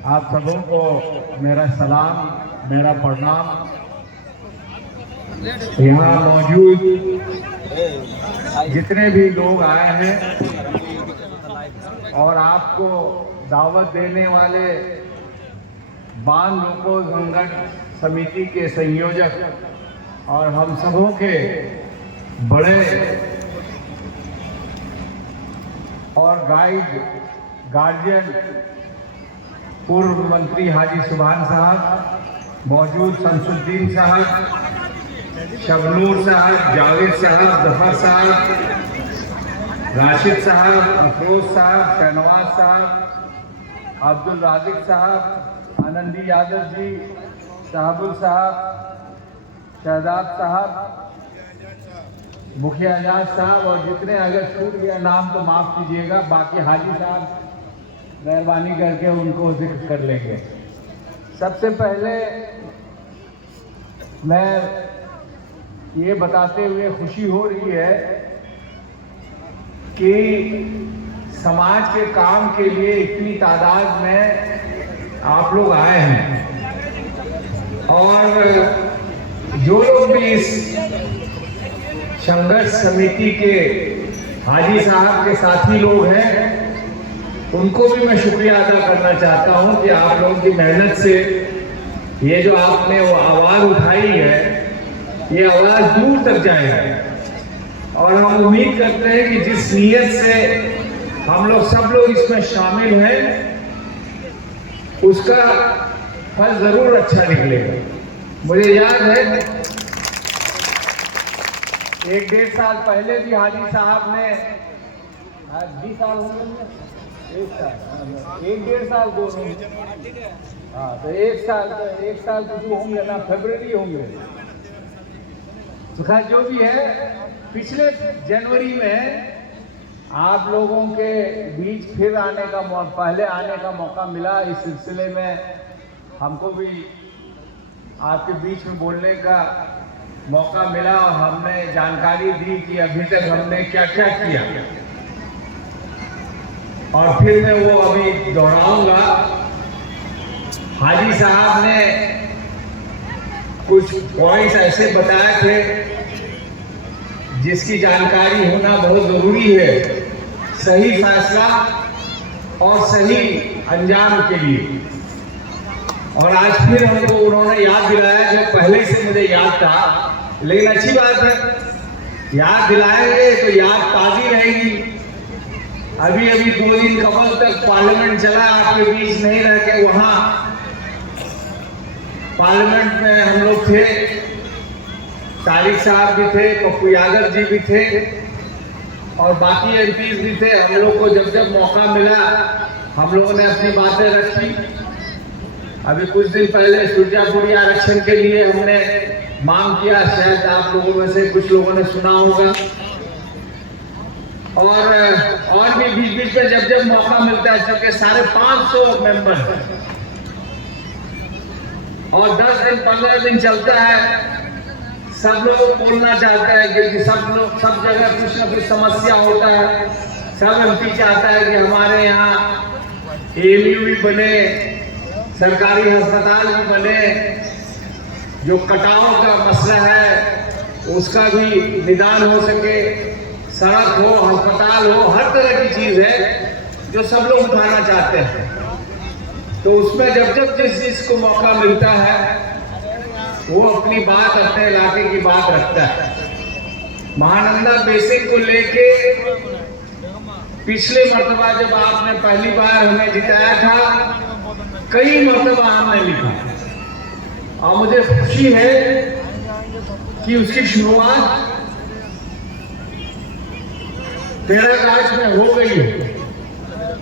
आप सबों को मेरा सलाम, मेरा प्रणाम। यहाँ मौजूद जितने भी लोग आए हैं और आपको दावत देने वाले बांध लोको संघर्ष समिति के संयोजक और हम सबों के बड़े और गार्जियन पूर्व मंत्री हाजी सुभान साहब, मौजूद शमसुद्दीन साहब, शबनूर साहब, जावेद साहब, जफर साहब, राशिद साहब, अफरोज साहब, शहनवाज साहब, अब्दुल राजिक साहब, आनंदी यादव जी, शाहबुल साहब, शहजाद साहब, मुखिया एजाज साहब और जितने अगर छूट गया नाम तो माफ कीजिएगा। बाकी हाजी साहब मेहरबानी करके उनको जिक्र कर लेंगे। सबसे पहले मैं ये बताते हुए खुशी हो रही है कि समाज के काम के लिए इतनी तादाद में आप लोग आए हैं और जो लोग भी इस संघर्ष समिति के हाजी साहब के साथी लोग हैं उनको भी मैं शुक्रिया अदा करना चाहता हूं कि आप लोगों की मेहनत से ये जो आपने वो आवाज़ उठाई है ये आवाज़ दूर तक जाएगी और हम उम्मीद करते हैं कि जिस नीयत से हम लोग सब लोग इसमें शामिल हैं उसका फल जरूर अच्छा निकलेगा। मुझे याद है 1-1.5 साल पहले भी हाजी साहब ने 20 साल हो गए, 1-1.5 साल दोनों, हाँ तो 1 साल तो जो होंगे ना फरवरी होंगे, तो खैर जो भी है पिछले जनवरी में आप लोगों के बीच फिर पहले आने का मौका मिला। इस सिलसिले में हमको भी आपके बीच में बोलने का मौका मिला और हमने जानकारी दी कि अभी तक हमने क्या क्या किया और फिर मैं वो अभी दोहराऊंगा। हाजी साहब ने कुछ पॉइंट्स ऐसे बताए थे जिसकी जानकारी होना बहुत जरूरी है सही फैसला और सही अंजाम के लिए। और आज फिर हमको उन्होंने याद दिलाया जो पहले से मुझे याद था, लेकिन अच्छी बात है याद दिलाएंगे तो याद ताज़ी रहेगी। अभी 2 दिन कबल तक पार्लियामेंट चला, आपके बीच नहीं रह के वहाँ पार्लियामेंट में हम लोग थे, तारिक साहब भी थे, पप्पू यादव जी भी थे और बाकी एमपीज भी थे। हम लोग को जब जब मौका मिला हम लोगों ने अपनी बातें रखी। अभी कुछ दिन पहले सुरजापुरी आरक्षण के लिए हमने मांग किया, शायद आप लोगों में से कुछ लोगों ने सुना होगा। और भी बीच बीच में जब मौका मिलता है, चूंकि 550 मेंबर और 10 दिन 15 दिन चलता है, सब लोग बोलना चाहते हैं क्योंकि सब जगह कुछ ना कुछ समस्या होता है। सब एमपी चाहता है कि हमारे यहाँ एएमयू भी बने, सरकारी अस्पताल भी बने, जो कटाव का मसला है उसका भी निदान हो सके, सड़क हो, अस्पताल हो, हर तरह की चीज है जो सब लोग उठाना चाहते हैं। तो उसमें जब जिस चीज को मौका मिलता है वो अपनी बात, अपने इलाके की बात रखता है। महानंदा बेसिन को लेके पिछले मर्तबा जब आपने पहली बार हमें जिताया था, कई मर्तबा हमने लिखा और मुझे खुशी है कि उसकी शुरुआत 13 अगस्त में हो गई है।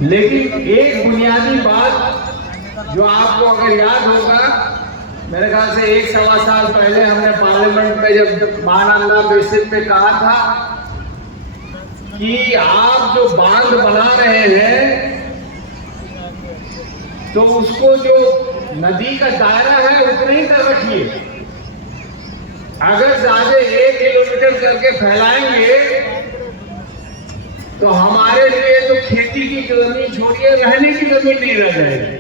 लेकिन एक बुनियादी बात जो आपको अगर याद होगा, मेरे ख्याल से 1-1.25 साल पहले हमने पार्लियामेंट में जब महानंदा बेसिन में कहा था कि आप जो बांध बना रहे हैं तो उसको जो नदी का दायरा है उतना ही कर रखिए। अगर ज्यादा 1 किलोमीटर करके फैलाएंगे तो हमारे लिए तो खेती की जमीन छोड़िए, रहने की जमीन नहीं रह जाएगी।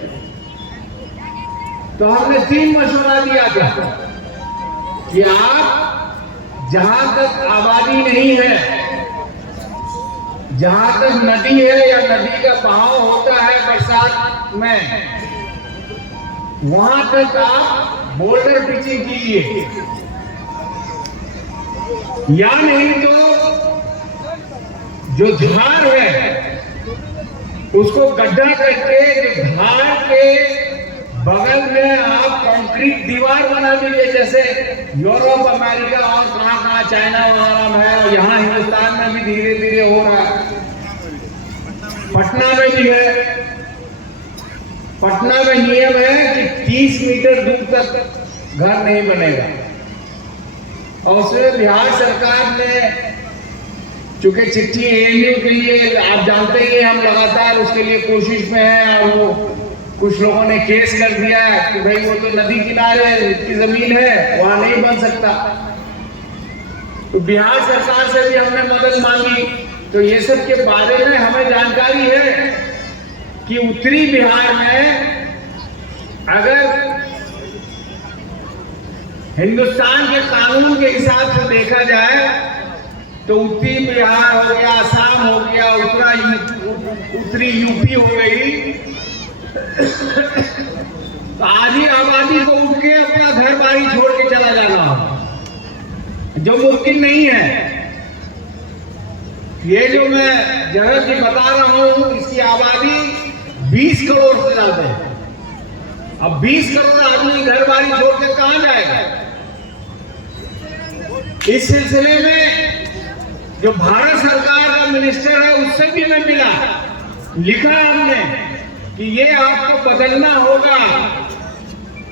तो हमने 3 मशवरा दिया था कि आप जहां तक आबादी नहीं है, जहां तक नदी है या नदी का बहाव होता है बरसात में, वहां तक आप बोल्डर पिचिंग कीजिए, या नहीं तो जो धार है उसको गड्ढा करके जो धार के बगल में आप कंक्रीट दीवार बना दीजिए, जैसे यूरोप, अमेरिका और कहां चाइना वगैरह में है, और यहाँ हिंदुस्तान में भी धीरे धीरे हो रहा है। पटना में भी है। पटना में नियम है कि 30 मीटर दूर तक घर नहीं बनेगा, और उसमें बिहार सरकार ने चूंकि चिट्ठी एएनयू के लिए आप जानते ही हम लगातार उसके लिए कोशिश में हैं, और वो कुछ लोगों ने केस कर दिया है कि भाई वो तो नदी किनारे की जमीन है, वहां नहीं बन सकता। तो बिहार सरकार से भी हमने मदद मांगी। तो ये सब के बारे में हमें जानकारी है कि उत्तरी बिहार में अगर हिंदुस्तान के कानून के हिसाब से देखा जाए तो उत्तरी बिहार हो गया, असम हो गया, उत्तरी यूपी हो गई, तो आधी आबादी को उठ के अपना घर बारी छोड़ के चला जाना, जो मुमकिन नहीं है। ये जो मैं जगह की बता रहा हूं, इसकी आबादी 20 करोड़ से ज्यादा है। अब 20 करोड़ आदमी घर बारी छोड़ के कहां जाएगा? इस सिलसिले में जो भारत सरकार का मिनिस्टर है उससे भी मैं मिला, लिखा हमने कि ये आपको बदलना होगा।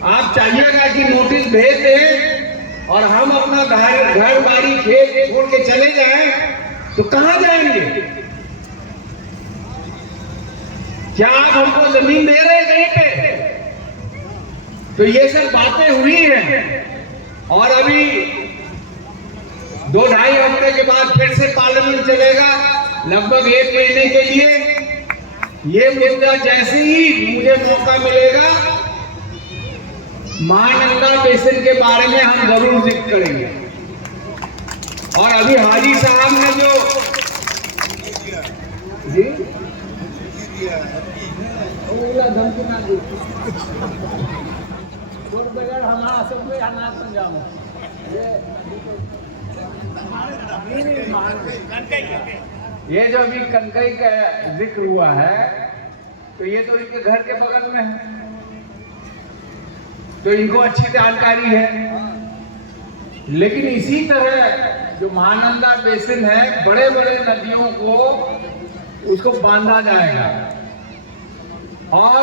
आप चाहिएगा कि नोटिस भेज दें और हम अपना घर बारी खेत छोड़ के चले जाएं, तो कहां जाएंगे? क्या आप हमको जमीन दे रहे हैं कहीं पे? तो ये सब बातें हुई हैं, और अभी 2-2.5 हफ्ते के बाद फिर से पार्लियामेंट चलेगा, लगभग 1 महीने के लिए। ये मुद्दा जैसे ही मुझे मौका मिलेगा, महानंदा बेसिन के बारे में हम जरूर जिक्र करेंगे। और अभी हाजी साहब ने जो ये जो अभी कनकई का जिक्र हुआ है, तो ये तो इनके घर के बगल में है, तो इनको अच्छी जानकारी है। लेकिन इसी तरह जो महानंदा बेसिन है, बड़े बड़े नदियों को उसको बांधा जाएगा, और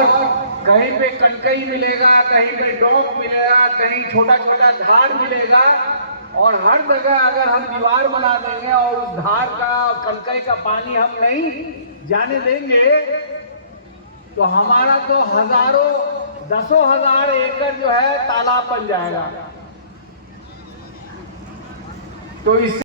कहीं पे कनकई मिलेगा, कहीं पे डॉक मिलेगा, कहीं छोटा छोटा धार मिलेगा, और हर जगह अगर हम दीवार बना देंगे और उस धार का, कनकई का पानी हम नहीं जाने देंगे, तो हमारा तो हजारों, 10,000 एकड़ जो है तालाब बन जाएगा। तो इस